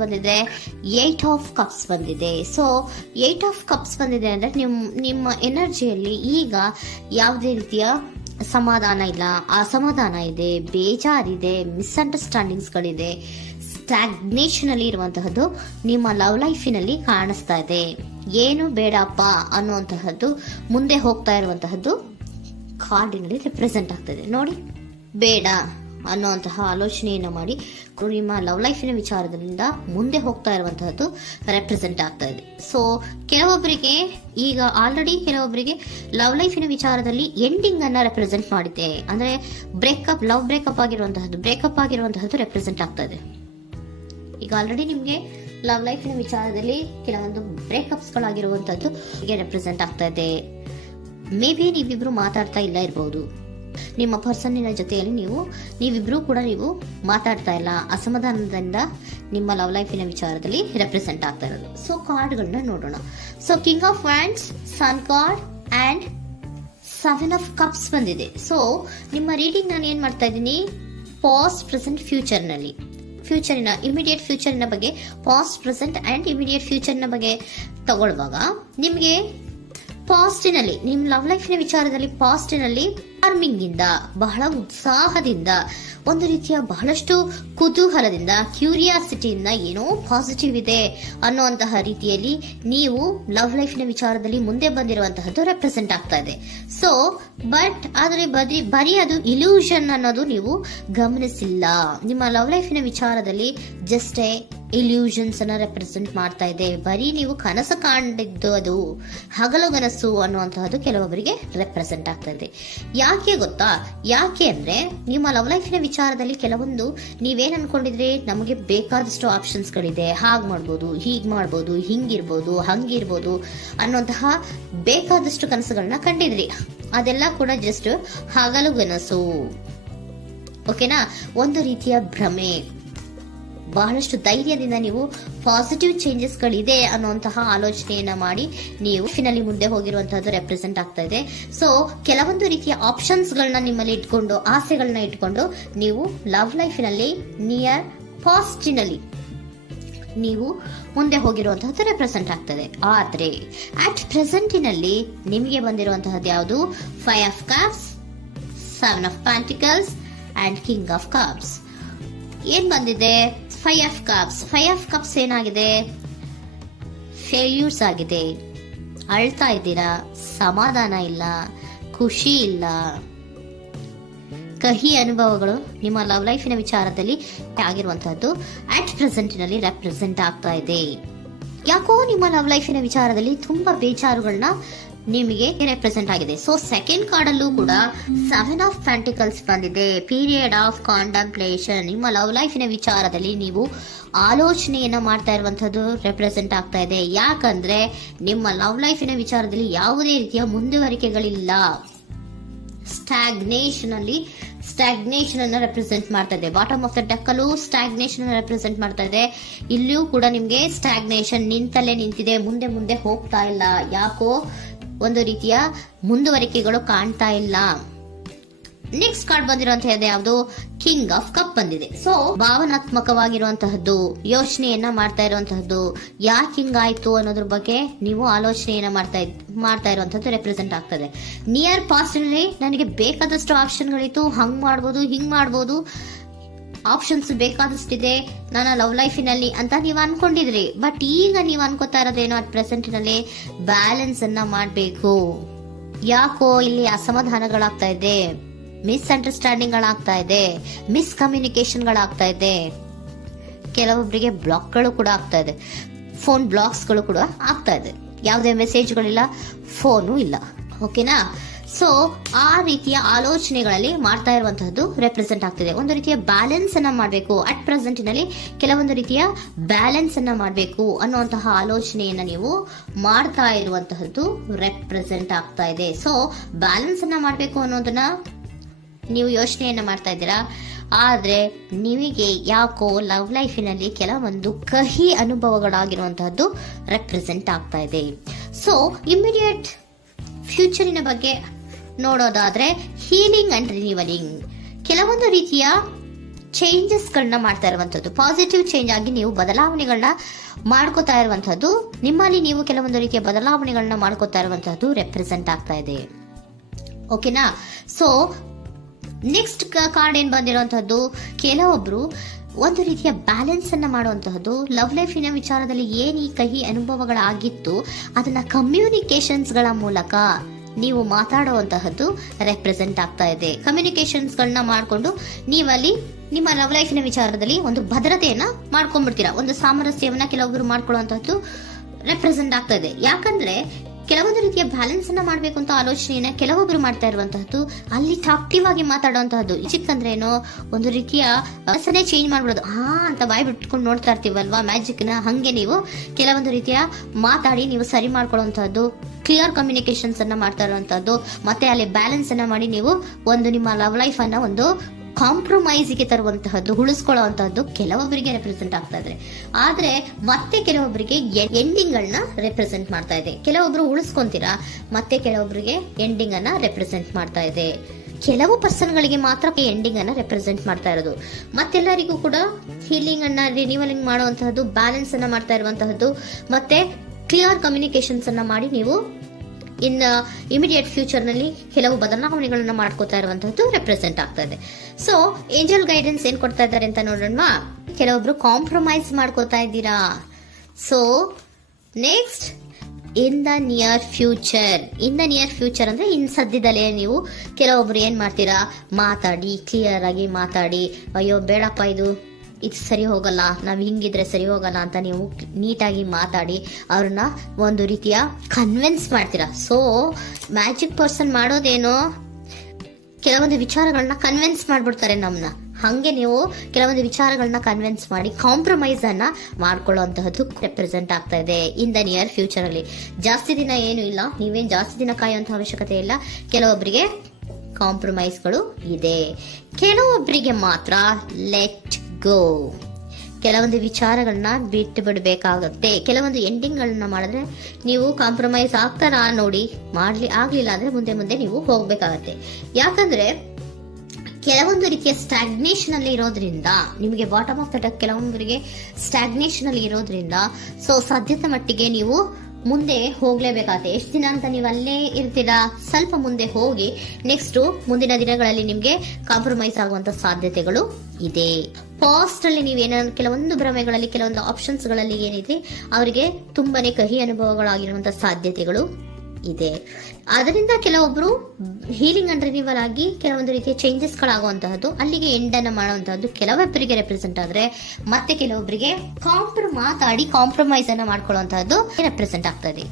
ಬಂದಿದೆ 8 of cups ಬಂದಿದೆ. So 8 of cups ಬಂದಿದೆ ಅಂದ್ರೆ ನಿಮ್ಮ ಎನರ್ಜಿಯಲ್ಲಿ ಈಗ ಯಾವುದೇ ರೀತಿಯ ಸಮಾಧಾನ ಇಲ್ಲ, ಅಸಮಾಧಾನ ಇದೆ, ಬೇಜಾರಿದೆ, ಮಿಸ್ಅಂಡರ್ಸ್ಟ್ಯಾಂಡಿಂಗ್ಸ್ಗಳಿದೆ, ಸ್ಟಾಗ್ನೇಷನ್ ಅಲ್ಲಿ ಇರುವಂತಹದ್ದು ನಿಮ್ಮ ಲವ್ ಲೈಫಿನಲ್ಲಿ ಕಾಣಿಸ್ತಾ ಇದೆ. ಏನು ಬೇಡಪ್ಪ ಅನ್ನುವಂತಹದ್ದು ಮುಂದೆ ಹೋಗ್ತಾ ಇರುವಂತಹದ್ದು ಕಾರ್ಡಿನಲ್ಲಿ ರೆಪ್ರೆಸೆಂಟ್ ಆಗ್ತದೆ. ನೋಡಿ, ಬೇಡ ಅನ್ನುವಂತಹ ಆಲೋಚನೆಯನ್ನು ಮಾಡಿ ನಿಮ್ಮ ಲವ್ ಲೈಫಿನ ವಿಚಾರದಿಂದ ಮುಂದೆ ಹೋಗ್ತಾ ಇರುವಂತಹದ್ದು ರೆಪ್ರೆಸೆಂಟ್ ಆಗ್ತಾ ಇದೆ. ಸೊ ಕೆಲವೊಬ್ಬರಿಗೆ ಈಗ ಆಲ್ರೆಡಿ ಕೆಲವೊಬ್ಬರಿಗೆ ಲವ್ ಲೈಫಿನ ವಿಚಾರದಲ್ಲಿ ಎಂಡಿಂಗ್ ಅನ್ನ ರೆಪ್ರೆಸೆಂಟ್ ಮಾಡಿದೆ. ಅಂದ್ರೆ ಲವ್ ಬ್ರೇಕಪ್ ಆಗಿರುವಂತಹದ್ದು ರೆಪ್ರೆಸೆಂಟ್ ಆಗ್ತಾ ಇದೆ. ಈಗ ಆಲ್ರೆಡಿ ನಿಮ್ಗೆ ಲವ್ ಲೈಫಿನ ವಿಚಾರದಲ್ಲಿ ಕೆಲವೊಂದು ಬ್ರೇಕಪ್ಸ್ ಗಳಾಗಿರುವಂತದ್ದು ರೆಪ್ರೆಸೆಂಟ್ ಆಗ್ತಾ ಇದೆ. ಮೇ ಬಿ ನೀವಿಬ್ರು ಮಾತಾಡ್ತಾ ಇಲ್ಲ ಇರಬಹುದು, ನಿಮ್ಮ ಪರ್ಸನ್ನಿನ ಜೊತೆಯಲ್ಲಿ ನೀವಿಬ್ರು ಕೂಡ ಮಾತಾಡ್ತಾ ಇಲ್ಲ, ಅಸಮಾಧಾನದಿಂದ ನಿಮ್ಮ ಲವ್ ಲೈಫಿನ ವಿಚಾರದಲ್ಲಿ ರೆಪ್ರೆಸೆಂಟ್ ಆಗ್ತಾ ಇರೋದು. ಸೊ ಕಾರ್ಡ್ಗಳನ್ನ ನೋಡೋಣ. So king of wands, sun card and 7 of cups ಬಂದಿದೆ. ಸೊ ನಿಮ್ಮ ರೀಡಿಂಗ್ ನಾನು ಏನ್ ಮಾಡ್ತಾ ಇದ್ದೀನಿ, ಪಾಸ್ಟ್, ಪ್ರೆಸೆಂಟ್, ಫ್ಯೂಚರಿನ ಇಮಿಡಿಯೇಟ್ ಫ್ಯೂಚರಿನ ಬಗ್ಗೆ, ಪಾಸ್ಟ್, ಪ್ರೆಸೆಂಟ್ ಅಂಡ್ ಇಮಿಡಿಯೇಟ್ ಫ್ಯೂಚರ್ನ ಬಗ್ಗೆ ತಗೊಳ್ಳುವಾಗ ನಿಮಗೆ ಪಾಸ್ಟಿನಲ್ಲಿ ನಿಮ್ಮ ಲವ್ ಲೈಫಿನ ವಿಚಾರದಲ್ಲಿ ಪಾಸ್ಟಿನಲ್ಲಿ ಚಾರ್ಮಿಂಗ್ ಇಂದ, ಬಹಳ ಉತ್ಸಾಹದಿಂದ, ಒಂದು ರೀತಿಯ ಬಹಳಷ್ಟು ಕುತೂಹಲದಿಂದ, ಕ್ಯೂರಿಯಾಸಿಟಿಯಿಂದ ಏನೋ ಪಾಸಿಟಿವ್ ಇದೆ ಅನ್ನುವಂತಹ ರೀತಿಯಲ್ಲಿ ನೀವು ಲವ್ ಲೈಫಿನ ವಿಚಾರದಲ್ಲಿ ಮುಂದೆ ಬಂದಿರುವಂತಹದ್ದು ರೆಪ್ರೆಸೆಂಟ್ ಆಗ್ತಾ ಇದೆ. ಸೊ ಆದರೆ ಬರೀ ಅದು ಇಲ್ಯೂಷನ್ ಅನ್ನೋದು ನೀವು ಗಮನಿಸಿಲ್ಲ. ನಿಮ್ಮ ಲವ್ ಲೈಫಿನ ವಿಚಾರದಲ್ಲಿ ಜಸ್ಟ್ ಇಲ್ಯೂಷನ್ಸ್ ಅನ್ನ ರೆಪ್ರೆಸೆಂಟ್ ಮಾಡ್ತಾ ಇದೆ. ಬರೀ ನೀವು ಕನಸು ಕಾಣಿದ್ದು ಅದು ಹಗಲುಗನಸು ಅನ್ನುವಂತಹದ್ದು ಕೆಲವೊಬ್ಬರಿಗೆ ರೆಪ್ರೆಸೆಂಟ್ ಆಗ್ತಾ ಇದೆ. ಯಾಕೆ ಗೊತ್ತಾ? ಯಾಕೆ ಅಂದ್ರೆ ನಿಮ್ಮ ಲವ್ ಲೈಫಿನ ವಿಚಾರದಲ್ಲಿ ಕೆಲವೊಂದು ನೀವೇನ್ ಅನ್ಕೊಂಡಿದ್ರೆ ನಮಗೆ ಬೇಕಾದಷ್ಟು ಆಪ್ಷನ್ಸ್ ಗಳಿದೆ, ಹಾಗ್ ಮಾಡ್ಬೋದು, ಹೀಗ್ ಮಾಡ್ಬೋದು, ಹಿಂಗಿರ್ಬೋದು, ಹಂಗಿರ್ಬೋದು ಅನ್ನುವಂತಹ ಬೇಕಾದಷ್ಟು ಕನಸುಗಳನ್ನ ಕಂಡಿದ್ರಿ. ಅದೆಲ್ಲ ಕೂಡ ಜಸ್ಟ್ ಹಗಲುಗನಸು. ಓಕೆನಾ? ಒಂದು ರೀತಿಯ ಭ್ರಮೆ. ಬಹಳಷ್ಟು ಧೈರ್ಯದಿಂದ ನೀವು ಪಾಸಿಟಿವ್ ಚೇಂಜಸ್ ಗಳಿದೆ ಅನ್ನುವಂತಹ ಆಲೋಚನೆಯನ್ನ ಮಾಡಿ ನೀವು ಫಿನಲ್ಲಿ ಮುಂದೆ ಹೋಗಿರುವಂತಹದ್ದು ರೆಪ್ರೆಸೆಂಟ್ ಆಗ್ತಾ ಇದೆ. ಸೊ ಕೆಲವೊಂದು ರೀತಿಯ ಆಪ್ಷನ್ಸ್ ಗಳನ್ನ ನಿಮ್ಮಲ್ಲಿ ಇಟ್ಕೊಂಡು, ಆಸೆಗಳನ್ನ ಇಟ್ಕೊಂಡು ನೀವು ಲವ್ ಲೈಫಿನಲ್ಲಿ ನಿಯರ್ ಪಾಸ್ಟಿನಲ್ಲಿ ನೀವು ಮುಂದೆ ಹೋಗಿರುವಂತಹದ್ದು ರೆಪ್ರೆಸೆಂಟ್ ಆಗ್ತದೆ. ಆದ್ರೆ ಅಟ್ ಪ್ರೆಸೆಂಟಿನಲ್ಲಿ ನಿಮಗೆ ಬಂದಿರುವಂತಹದ್ದು ಯಾವುದು? 5 of cups, 7 of pentacles and king of cups. ಏನ್ ಬಂದಿದೆ? 5 ಆಫ್ ಕಪ್ಸ್. 5 ಆಫ್ ಕಪ್ಸ್ ಏನಾಗಿದೆ? ಫೇಲ್ಯೂರ್ಸ್ ಆಗಿದೆ, ಅಳ್ತಾ ಇದ್ದೀರಾ, ಸಮಾಧಾನ ಇಲ್ಲ, ಖುಷಿ ಇಲ್ಲ, ಕಹಿ ಅನುಭವಗಳು ನಿಮ್ಮ ಲವ್ ಲೈಫಿನ ವಿಚಾರದಲ್ಲಿ ಆಗಿರುವಂತಹದ್ದು ಅಟ್ ಪ್ರೆಸೆಂಟಿನಲ್ಲಿ ರೆಪ್ರೆಸೆಂಟ್ ಆಗ್ತಾ ಇದೆ. ಯಾಕೋ ನಿಮ್ಮ ಲವ್ ಲೈಫಿನ ವಿಚಾರದಲ್ಲಿ ತುಂಬಾ ಬೇಜಾರುಗಳನ್ನ ನಿಮಗೆ ರೆಪ್ರೆಸೆಂಟ್ ಆಗಿದೆ. ಸೊ ಸೆಕೆಂಡ್ ಕಾರ್ಡ್ ಅಲ್ಲೂ ಕೂಡ 7 ಆಫ್ ಪ್ಯಾಂಟಿಕಲ್ಸ್ ಬಂದಿದೆ. Period of contemplation. ನಿಮ್ಮ ಲವ್ ಲೈಫಿನ ವಿಚಾರದಲ್ಲಿ ನೀವು ಆಲೋಚನೆಯನ್ನ ಮಾಡ್ತಾ ಇರುವಂತದ್ದು ರೆಪ್ರೆಸೆಂಟ್ ಆಗ್ತಾ ಇದೆ. ಯಾಕಂದ್ರೆ ನಿಮ್ಮ ಲವ್ ಲೈಫಿನ ವಿಚಾರದಲ್ಲಿ ಯಾವುದೇ ರೀತಿಯ ಮುಂದುವರಿಕೆಗಳಿಲ್ಲ. ಸ್ಟಾಗ್ನೇಷನ್ ಅನ್ನ ರೆಪ್ರೆಸೆಂಟ್ ಮಾಡ್ತಾ ಇದೆ. ಬಾಟಮ್ ಆಫ್ ದ ಡೆಕ್ ಅಲ್ಲೂ ಸ್ಟಾಗ್ನೇಷನ್ ಅನ್ನ ರೆಪ್ರೆಸೆಂಟ್ ಮಾಡ್ತಾ ಇದೆ. ಇಲ್ಲಿಯೂ ಕೂಡ ನಿಮ್ಗೆ ಸ್ಟಾಗ್ನೇಷನ್, ನಿಂತಲ್ಲೇ ನಿಂತಿದೆ, ಮುಂದೆ ಹೋಗ್ತಾ ಇಲ್ಲ. ಯಾಕೋ ಒಂದು ರೀತಿಯ ಮುಂದುವರಿಕೆಗಳು ಕಾಣ್ತಾ ಇಲ್ಲ. ನೆಕ್ಸ್ಟ್ ಕಾರ್ಡ್ ಬಂದಿರುವಂತಹದ್ದು ಯಾವುದು? ಕಿಂಗ್ ಆಫ್ ಕಪ್ ಬಂದಿದೆ. ಸೊ ಭಾವನಾತ್ಮಕವಾಗಿರುವಂತಹದ್ದು, ಯೋಚನೆಯನ್ನ ಮಾಡ್ತಾ ಇರುವಂತಹದ್ದು, ಯಾಕೆ ಹಿಂಗಾಯ್ತು ಅನ್ನೋದ್ರ ಬಗ್ಗೆ ನೀವು ಆಲೋಚನೆಯನ್ನ ಮಾಡ್ತಾ ಇರುವಂತಹದ್ದು ರೆಪ್ರೆಸೆಂಟ್ ಆಗ್ತದೆ. ನಿಯರ್ ಪಾಸ್ಟ್ ನಲ್ಲಿ ನನಗೆ ಬೇಕಾದಷ್ಟು ಆಪ್ಷನ್ಗಳಿತ್ತು, ಹಂಗ್ ಮಾಡ್ಬೋದು, ಹಿಂಗ್ ಮಾಡ್ಬೋದು, ಆಪ್ಷನ್ಸ್ ಬೇಕಾದಷ್ಟಿದೆ ನನ್ನ ಲವ್ ಲೈಫಿನಲ್ಲಿ ಅಂತ ನೀವು ಅನ್ಕೊಂಡಿದ್ರಿ. ಬಟ್ ಈಗ ನೀವು ಅನ್ಕೋತಾ ಇರೋದೇನೋ ಅಟ್ ಪ್ರೆಸೆಂಟಿನಲ್ಲಿ ಬ್ಯಾಲೆನ್ಸ್ ಅನ್ನ ಮಾಡಬೇಕು. ಯಾಕೋ ಇಲ್ಲಿ ಅಸಮಾಧಾನಗಳಾಗ್ತಾ ಇದೆ, ಮಿಸ್ಅಂಡರ್ಸ್ಟ್ಯಾಂಡಿಂಗ್ ಗಳಾಗ್ತಾ ಇದೆ, ಮಿಸ್ಕಮ್ಯುನಿಕೇಶನ್ ಗಳಾಗ್ತಾ ಇದೆ. ಕೆಲವೊಬ್ಬರಿಗೆ ಬ್ಲಾಕ್ಗಳು ಕೂಡ ಆಗ್ತಾ ಇದೆ, ಫೋನ್ ಬ್ಲಾಕ್ಸ್ಗಳು ಕೂಡ ಆಗ್ತಾ ಇದೆ. ಯಾವುದೇ ಮೆಸೇಜ್ಗಳಿಲ್ಲ, ಫೋನು ಇಲ್ಲ. ಓಕೆನಾ? ಸೊ ಆ ರೀತಿಯ ಆಲೋಚನೆಗಳಲ್ಲಿ ಮಾಡ್ತಾ ಇರುವಂತಹದ್ದು ರೆಪ್ರೆಸೆಂಟ್ ಆಗ್ತಿದೆ. ಒಂದು ರೀತಿಯ ಬ್ಯಾಲೆನ್ಸ್ ಅನ್ನ ಮಾಡಬೇಕು. ಅಟ್ ಪ್ರೆಸೆಂಟಿನಲ್ಲಿ ಕೆಲವೊಂದು ರೀತಿಯ ಬ್ಯಾಲೆನ್ಸ್ ಅನ್ನ ಮಾಡಬೇಕು ಅನ್ನುವಂತಹ ಆಲೋಚನೆಯನ್ನ ನೀವು ಮಾಡ್ತಾ ಇರುವಂತಹದ್ದು ರೆಪ್ರೆಸೆಂಟ್ ಆಗ್ತಾ ಇದೆ. ಸೊ ಬ್ಯಾಲೆನ್ಸ್ ಅನ್ನ ಮಾಡಬೇಕು ಅನ್ನೋದನ್ನ ನೀವು ಯೋಚನೆಯನ್ನ ಮಾಡ್ತಾ ಇದ್ದೀರಾ. ಆದ್ರೆ ನಿಮಗೆ ಯಾಕೋ ಲವ್ ಲೈಫಿನಲ್ಲಿ ಕೆಲವೊಂದು ಕಹಿ ಅನುಭವಗಳಾಗಿರುವಂತಹದ್ದು ರೆಪ್ರೆಸೆಂಟ್ ಆಗ್ತಾ ಇದೆ. ಸೊ ಇಮಿಡಿಯೇಟ್ ಫ್ಯೂಚರಿನ ಬಗ್ಗೆ ನೋಡೋದಾದ್ರೆ ಹೀಲಿಂಗ್ ಅಂಡ್ ರಿನಿವಲಿಂಗ್, ಕೆಲವೊಂದು ರೀತಿಯ ಚೇಂಜಸ್ಗಳನ್ನ ಮಾಡ್ತಾ ಇರುವಂತದ್ದು, ಪಾಸಿಟಿವ್ ಚೇಂಜ್ ಆಗಿ ನೀವು ಬದಲಾವಣೆಗಳನ್ನ ಮಾಡ್ಕೋತಾ ಇರುವಂತದ್ದು, ನಿಮ್ಮಲ್ಲಿ ನೀವು ಕೆಲವೊಂದು ರೀತಿಯ ಬದಲಾವಣೆಗಳನ್ನ ಮಾಡ್ಕೋತಾ ಇರುವಂತದ್ದು ರೆಪ್ರೆಸೆಂಟ್ ಆಗ್ತಾ ಇದೆ. ಓಕೆನಾ? ಸೊ ನೆಕ್ಸ್ಟ್ ಕಾರ್ಡ್ ಏನ್ ಬಂದಿರುವಂತದ್ದು, ಕೆಲವೊಬ್ರು ಒಂದು ರೀತಿಯ ಬ್ಯಾಲೆನ್ಸ್ ಅನ್ನ ಮಾಡುವಂತಹದ್ದು, ಲವ್ ಲೈಫಿನ ವಿಚಾರದಲ್ಲಿ ಏನ್ ಈ ಕಹಿ ಅನುಭವಗಳಾಗಿತ್ತು ಅದನ್ನ ಕಮ್ಯುನಿಕೇಶನ್ಸ್ ಗಳ ಮೂಲಕ ನೀವು ಮಾತಾಡುವಂತಹದ್ದು ರೆಪ್ರೆಸೆಂಟ್ ಆಗ್ತಾ ಇದೆ. ಕಮ್ಯುನಿಕೇಶನ್ಸ್ ಗಳನ್ನ ಮಾಡ್ಕೊಂಡು ನೀವಲ್ಲಿ ನಿಮ್ಮ ಲವ್ ಲೈಫಿನ ವಿಚಾರದಲ್ಲಿ ಒಂದು ಭದ್ರತೆಯನ್ನ ಮಾಡ್ಕೊಂಡ್ಬಿಡ್ತೀರಾ, ಒಂದು ಸಾಮರಸ್ಯವನ್ನ ಕೆಲವೊಬ್ರು ಮಾಡ್ಕೊಳ್ಳುವಂತಹದ್ದು ರೆಪ್ರೆಸೆಂಟ್ ಆಗ್ತಾ ಇದೆ. ಯಾಕಂದ್ರೆ ಕೆಲವೊಂದು ರೀತಿಯ ಬ್ಯಾಲೆನ್ಸ್ ಅನ್ನ ಮಾಡ್ಬೇಕು ಅಂತ ಆಲೋಚನೆಯನ್ನ ಕೆಲವೊಬ್ರು ಮಾಡ್ತಾ ಇರುವಂತಹದ್ದು, ಅಲ್ಲಿ ಟಾಕ್ಟಿವ್ ಆಗಿ ಮಾತಾಡುವಂತಹದ್ದು. ಚಿಕ್ಕಂದ್ರೇನೋ ಒಂದು ರೀತಿಯ ಮನಸ್ಸನ್ನೇ ಚೇಂಜ್ ಮಾಡ್ಬಿಡೋದು, ಅಂತ ಬಾಯಿ ಬಿಟ್ಕೊಂಡು ನೋಡ್ತಾ ಇರ್ತೀವಲ್ವಾ ಮ್ಯಾಜಿಕ್ ನ, ಹಂಗೆ ನೀವು ಕೆಲವೊಂದು ರೀತಿಯ ಮಾತಾಡಿ ನೀವು ಸರಿ ಮಾಡ್ಕೊಳ್ಳುವಂತಹದ್ದು, ಕ್ಲಿಯರ್ ಕಮ್ಯುನಿಕೇಶನ್ಸ್ ಅನ್ನ ಮಾಡ್ತಾ ಇರುವಂತಹದ್ದು, ಮತ್ತೆ ಅಲ್ಲಿ ಬ್ಯಾಲೆನ್ಸ್ ಅನ್ನ ಮಾಡಿ ನೀವು ಒಂದು ನಿಮ್ಮ ಲವ್ ಲೈಫ್ ಅನ್ನ ಒಂದು ಕಾಂಪ್ರಮೈಸ್ಗೆ ತರುವಂತಹದ್ದು, ಉಳಿಸ್ಕೊಳ್ಳುವಂತಹದ್ದು ಕೆಲವೊಬ್ಬರಿಗೆ ರೆಪ್ರೆಸೆಂಟ್ ಆಗ್ತಾ ಇದೆ. ಆದ್ರೆ ಮತ್ತೆ ಕೆಲವೊಬ್ಬರಿಗೆ ಎಂಡಿಂಗ್ ಗಳನ್ನ ರೆಪ್ರೆಸೆಂಟ್ ಮಾಡ್ತಾ ಇದೆ. ಕೆಲವೊಬ್ರು ಉಳಿಸ್ಕೊಂತೀರಾ, ಮತ್ತೆ ಕೆಲವೊಬ್ಬರಿಗೆ ಎಂಡಿಂಗ್ ಅನ್ನ ರೆಪ್ರೆಸೆಂಟ್ ಮಾಡ್ತಾ ಇದೆ. ಕೆಲವು ಪರ್ಸನ್ ಗಳಿಗೆ ಮಾತ್ರ ಎಂಡಿಂಗ್ ಅನ್ನ ರೆಪ್ರೆಸೆಂಟ್ ಮಾಡ್ತಾ ಇರೋದು, ಮತ್ತೆಲ್ಲರಿಗೂ ಕೂಡ ಹೀಲಿಂಗ್ ಅನ್ನ ರಿನ್ಯೂವಲಿಂಗ್ ಮಾಡುವಂತಹದ್ದು, ಬ್ಯಾಲೆನ್ಸ್ ಅನ್ನ ಮಾಡ್ತಾ ಇರುವಂತಹದ್ದು, ಮತ್ತೆ ಕ್ಲಿಯರ್ ಕಮ್ಯುನಿಕೇಶನ್ಸ್ ಅನ್ನ ಮಾಡಿ ನೀವು ಇಮಿಡಿಯೇಟ್ ಫ್ಯೂಚರ್ ನಲ್ಲಿ ಕೆಲವು ಬದಲಾವಣೆಗಳನ್ನ ಮಾಡ್ಕೋತಾ ಇರುವಂತಹದ್ದು ರೆಪ್ರೆಸೆಂಟ್ ಆಗ್ತಾ ಇದೆ. ಸೊ ಏಂಜಲ್ ಗೈಡೆನ್ಸ್ ಏನ್ ಕೊಡ್ತಾ ಇದ್ದಾರೆ ಅಂತ ನೋಡೋಣ. ಕೆಲವೊಬ್ರು ಕಾಂಪ್ರಮೈಸ್ ಮಾಡ್ಕೋತಾ ಇದ್ದೀರಾ. So next, in the near future ಅಂದ್ರೆ ಇನ್ ಸದ್ಯದಲ್ಲೇ ನೀವು ಕೆಲವೊಬ್ರು ಏನ್ ಮಾಡ್ತೀರಾ, ಮಾತಾಡಿ ಕ್ಲಿಯರ್ ಆಗಿ ಮಾತಾಡಿ, ಅಯ್ಯೋ ಬೇಡಪ್ಪ ಇದು ಸರಿ ಹೋಗಲ್ಲ, ನಾವ್ ಹಿಂಗಿದ್ರೆ ಸರಿ ಹೋಗಲ್ಲ ಅಂತ ನೀವು ನೀಟಾಗಿ ಮಾತಾಡಿ ಅವ್ರನ್ನ ಒಂದು ರೀತಿಯ ಕನ್ವಿನ್ಸ್ ಮಾಡ್ತೀರಾ. ಸೊ ಮ್ಯಾಜಿಕ್ ಪರ್ಸನ್ ಮಾಡೋದೇನೋ ಕೆಲವೊಂದು ವಿಚಾರಗಳನ್ನ ಕನ್ವಿನ್ಸ್ ಮಾಡ್ಬಿಡ್ತಾರೆ ನಮ್ನ, ಹಂಗೆ ನೀವು ಕೆಲವೊಂದು ವಿಚಾರಗಳನ್ನ ಕನ್ವಿನ್ಸ್ ಮಾಡಿ ಕಾಂಪ್ರಮೈಸ್ ಅನ್ನ ಮಾಡ್ಕೊಳ್ಳುವಂತಹದ್ದು ರೆಪ್ರೆಸೆಂಟ್ ಆಗ್ತಾ ಇದೆ ಇನ್ ದ ನಿಯರ್ ಫ್ಯೂಚರ್ ಅಲ್ಲಿ. ಜಾಸ್ತಿ ದಿನ ಏನು ಇಲ್ಲ, ನೀವೇನ್ ಜಾಸ್ತಿ ದಿನ ಕಾಯುವಂತ ಅವಶ್ಯಕತೆ ಇಲ್ಲ. ಕೆಲವೊಬ್ಬರಿಗೆ ಕಾಂಪ್ರಮೈಸ್ಗಳು ಇದೆ, ಕೆಲವೊಬ್ಬರಿಗೆ ಮಾತ್ರ ಲೆಟ್ ಗೋ, ಕೆಲವೊಂದು ವಿಚಾರಗಳನ್ನ ಬಿಟ್ಟು ಬಿಡಬೇಕಾಗುತ್ತೆ. ಕೆಲವೊಂದು ಎಂಡಿಂಗ್ ಗಳನ್ನ ಮಾಡಿದ್ರೆ ನೀವು ಕಾಂಪ್ರಮೈಸ್ ಆಗ್ತಾರಾ ನೋಡಿ, ಆಗ್ಲಿಲ್ಲ ಅಂದ್ರೆ ಮುಂದೆ ನೀವು ಹೋಗ್ಬೇಕಾಗತ್ತೆ. ಯಾಕಂದ್ರೆ ಕೆಲವೊಂದು ರೀತಿಯ ಸ್ಟಾಗ್ನೇಷನ್ ಅಲ್ಲಿ ಇರೋದ್ರಿಂದ, ನಿಮಗೆ ಬಾಟಮ್ ಆಫ್ ದ ಡೆಕ್ ಕೆಲವೊಬ್ಬರಿಗೆ ಸ್ಟಾಗ್ನೇಷನ್ ಅಲ್ಲಿ ಇರೋದ್ರಿಂದ, ಸೊ ಸಾಧ್ಯತೆ ಮಟ್ಟಿಗೆ ನೀವು ಮುಂದೆ ಹೋಗ್ಲೇಬೇಕಾಗತ್ತೆ. ಎಷ್ಟು ದಿನ ಅಂತ ನೀವು ಅಲ್ಲೇ ಇರ್ತೀರಾ, ಸ್ವಲ್ಪ ಮುಂದೆ ಹೋಗಿ ನೆಕ್ಸ್ಟ್ ಮುಂದಿನ ದಿನಗಳಲ್ಲಿ ನಿಮ್ಗೆ ಕಾಂಪ್ರಮೈಸ್ ಆಗುವಂತ ಸಾಧ್ಯತೆಗಳು ಇದೆ. ಪಾಸ್ಟ್ ಅಲ್ಲಿ ನೀವೇನಾದ್ರು ಕೆಲವೊಂದು ಭ್ರಮೆಗಳಲ್ಲಿ, ಕೆಲವೊಂದು ಆಪ್ಷನ್ಸ್ ಗಳಲ್ಲಿ ಏನಿದೆ ಅವರಿಗೆ ತುಂಬಾನೇ ಕಹಿ ಅನುಭವಗಳಾಗಿರುವಂತಹ ಸಾಧ್ಯತೆಗಳು ಇದೆ. ಅದರಿಂದ ಕೆಲವೊಬ್ರು ಹೀಲಿಂಗ್ ಅಂಡ್ ರಿನಿವಲ್ ಆಗಿ ಕೆಲವೊಂದು ರೀತಿಯ ಚೇಂಜಸ್ ಗಳಾಗುವಂತಹದ್ದು, ಅಲ್ಲಿಗೆ ಎಂಡ್ ಅನ್ನ ಮಾಡುವಂತಹದ್ದು ಕೆಲವೊಬ್ಬರಿಗೆ ರೆಪ್ರೆಸೆಂಟ್ ಆದ್ರೆ, ಮತ್ತೆ ಕೆಲವೊಬ್ಬರಿಗೆ ಮಾತಾಡಿ ಕಾಂಪ್ರಮೈಸ್ ಅನ್ನ ಮಾಡ್ಕೊಳ್ಳುವಂತಹದ್ದು ರೆಪ್ರೆಸೆಂಟ್ ಆಗ್ತದೆ.